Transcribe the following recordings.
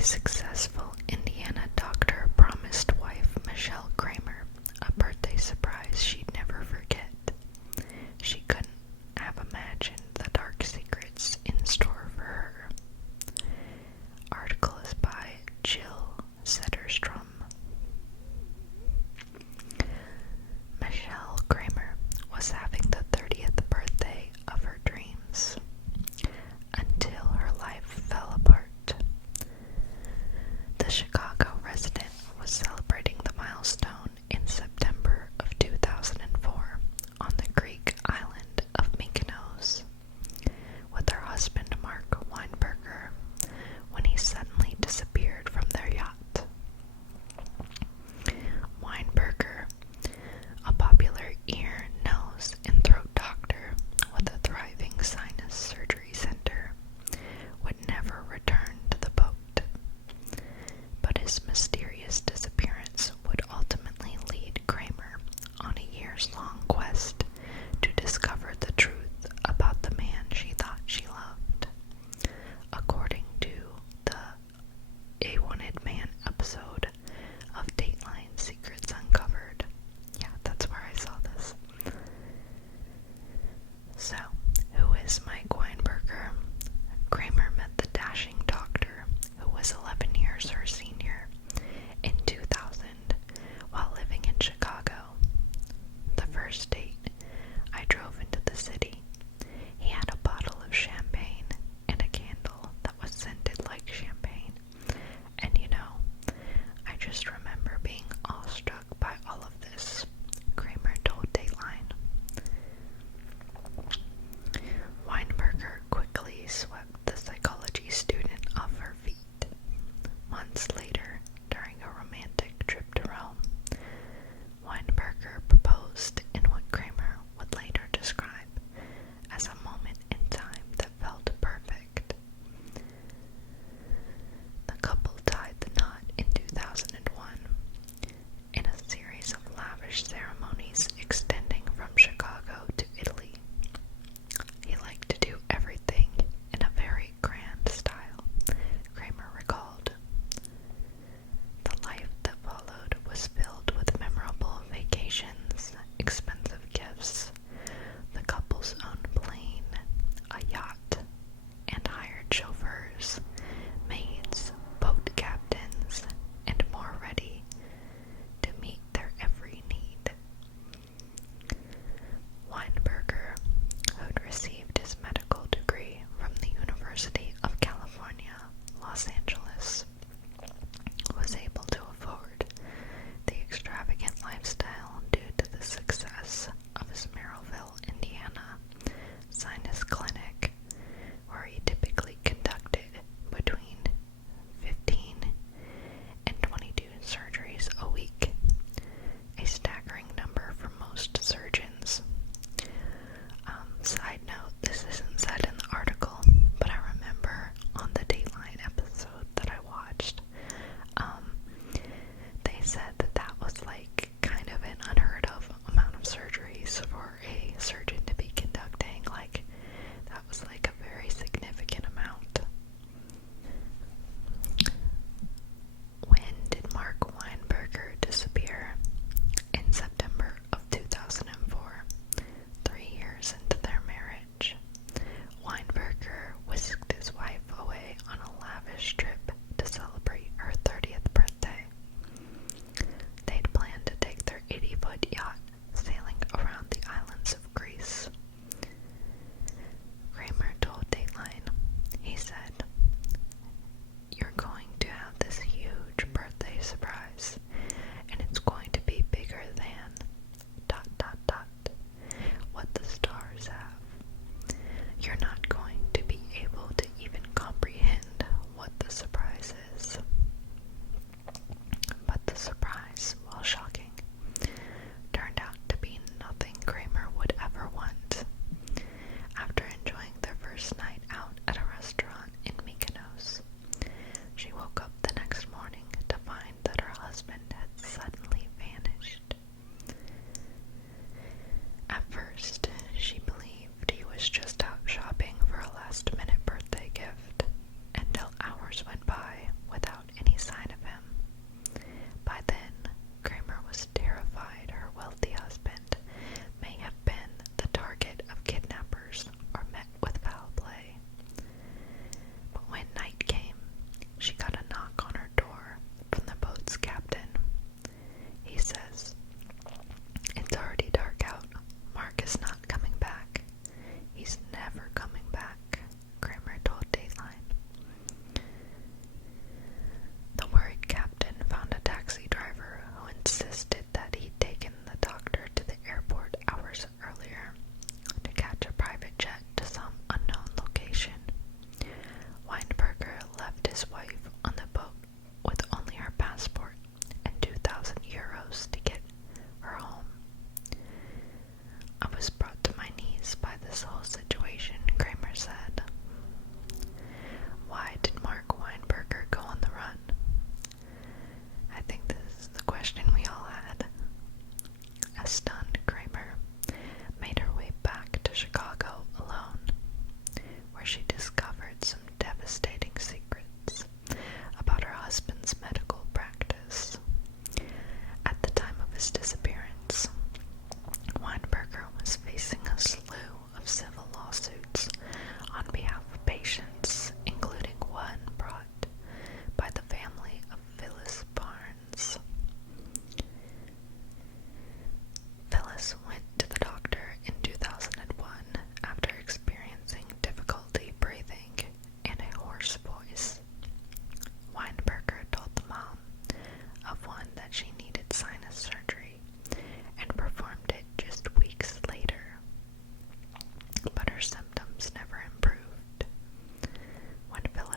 A successful Indiana doctor promised wife Michelle Kramer a birthday surprise she'd never forget. She couldn't have imagined the dark secrets in store for her. Article is by Jill Setterstrom. Michelle Kramer was having the 30th birthday of her dreams until her life fell apart. The Chicago resident was celebrating the milestone in September of 2009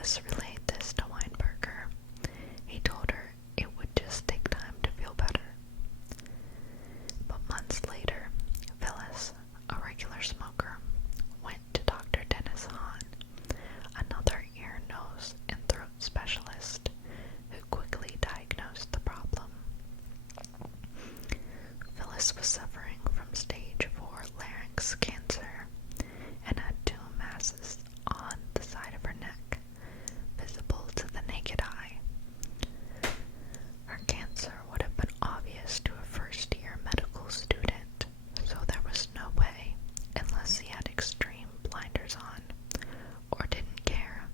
Phyllis relayed this to Weinberger. He told her it would just take time to feel better. But months later, Phyllis, a regular smoker, went to Dr. Dennis Hahn, another ear, nose, and throat specialist, who quickly diagnosed the problem. Phyllis was suffering from stage 4 larynx cancer and had 2 masses on the side of her neck, visible to the naked eye. Her cancer would have been obvious to a first-year medical student, so there was no way, unless he had extreme blinders on, or didn't care,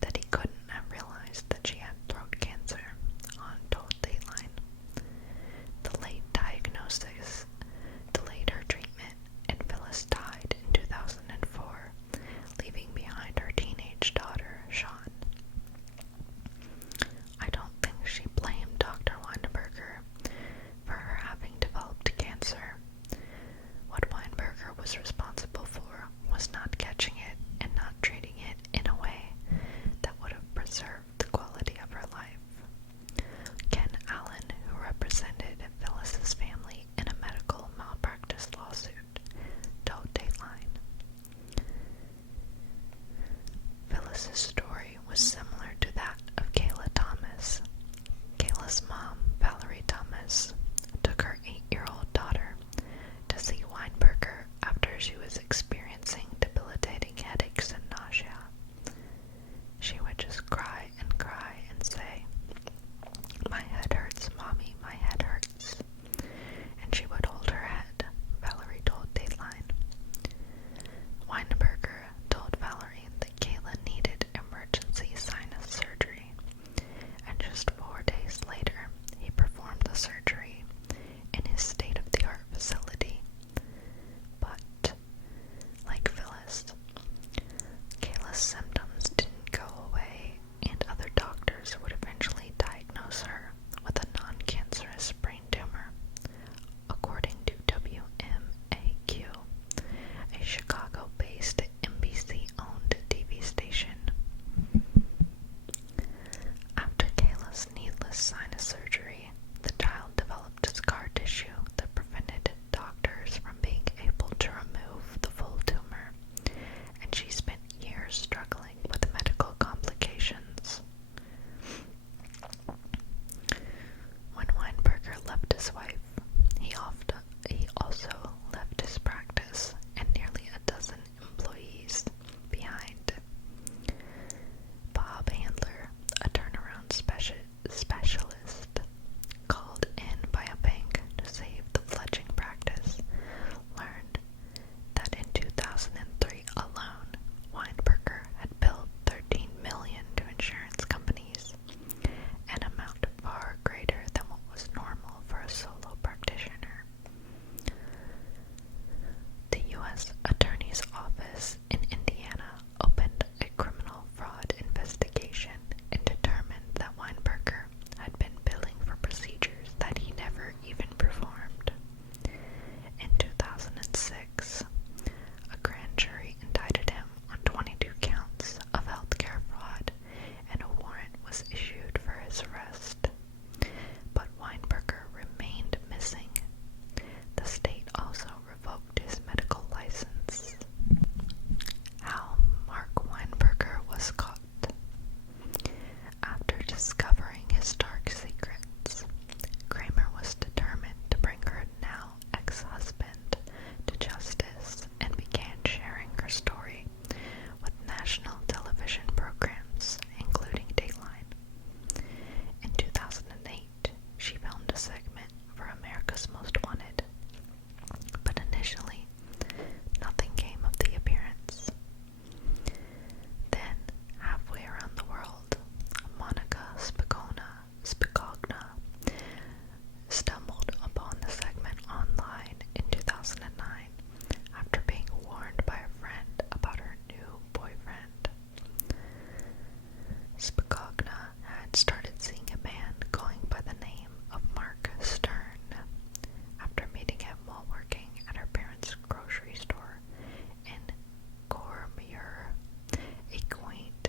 that he couldn't have realized that she had throat cancer on total dayline. The late diagnosis delayed her treatment, and Phyllis died in 2004, leaving behind her teenage daughter, Sean. I don't think she blamed Dr. Weinberger for her having developed cancer. What Weinberger was responsible for was not catching it and not treating it in a way that would have preserved the quality of her life. Ken Allen, who represented Phyllis's family in a medical malpractice lawsuit, told Dateline. Phyllis's story was similar to that of Kayla Thomas. Kayla's mom, Valerie Thomas, took her 8-year-old daughter to see Weinberger after she was experiencing debilitating headaches and nausea. She would just cry and say, "My head hurts, Mommy, my head hurts." And she would hold her head, Valerie told Dateline. Weinberger told Valerie that Kayla needed emergency sinus surgery, and just 4 days later, he performed the surgery in his state-of-the-art facility. But, like Phyllis, Kayla's symptoms didn't go away, and other doctors would eventually diagnose her with a non-cancerous brain tumor, according to WMAQ, a Chicago-based NBC-owned TV station. After Kayla's needless sinus surgery, the child developed scar tissue that prevented doctors from being able to remove the full tumor, and she spent years struggling with medical complications. When Weinberger left his wife, he also left his practice and nearly a dozen employees behind. Bob Handler, a turnaround specialist called in by a bank to save the fledgling practice, learned that in 2003 alone, Weinberger had billed $13 million to insurance companies, an amount far greater than what was normal for a solo practitioner. The U.S. Attorney's Office in Indiana opened a criminal fraud investigation and determined that Weinberger had been billing for procedures that he never even performed. In 2006, a grand jury indicted him on 22 counts of healthcare fraud, and a warrant was issued for his arrest. But Weinberger remained missing. The state also revoked his medical license. How Mark Weinberger was caught. After discovering his dark secrets, Kramer was determined to bring her now ex-husband to justice and began sharing her story with national television programs, including Dateline. In 2008, she filmed a segment for America's Most Wanted, but initially, nothing came of the appearance. Then, halfway around the world, Monica Spicogna stumbled upon the segment online in 2009 after being warned by a friend about her new boyfriend. Spicogna had started seeing a man going by the name of Mark Stern after meeting him while working at her parents' grocery store in Cormure, a quaint,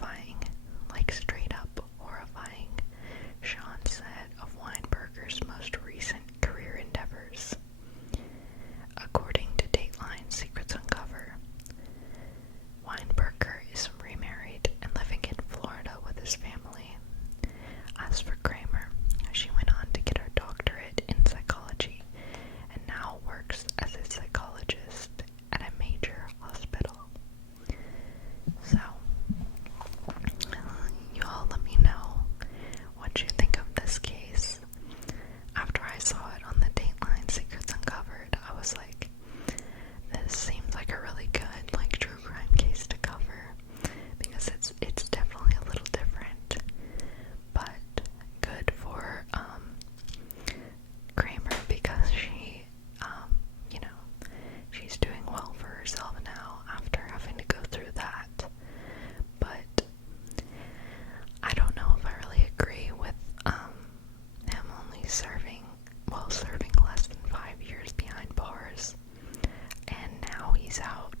horrifying, like straight up horrifying, Sean said of Weinberger's most recent career endeavors. According to Dateline Secrets Uncover, Weinberger is remarried and living in Florida with his family. As for Kramer, she went on to get her doctorate in psychology and now works as a psychologist at a major hospital. So, you all let me know what you think of this case. After I saw it on the Dateline Secrets Uncovered, I was like, this seems like a really good, like, true crime case to cover, because it's definitely a little different, but good for, Kramer, because she, she's doing well for herself now after having to go through that. But I don't know if I really agree with him only serving less than 5 years behind bars, and now he's out.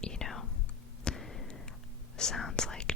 Sounds like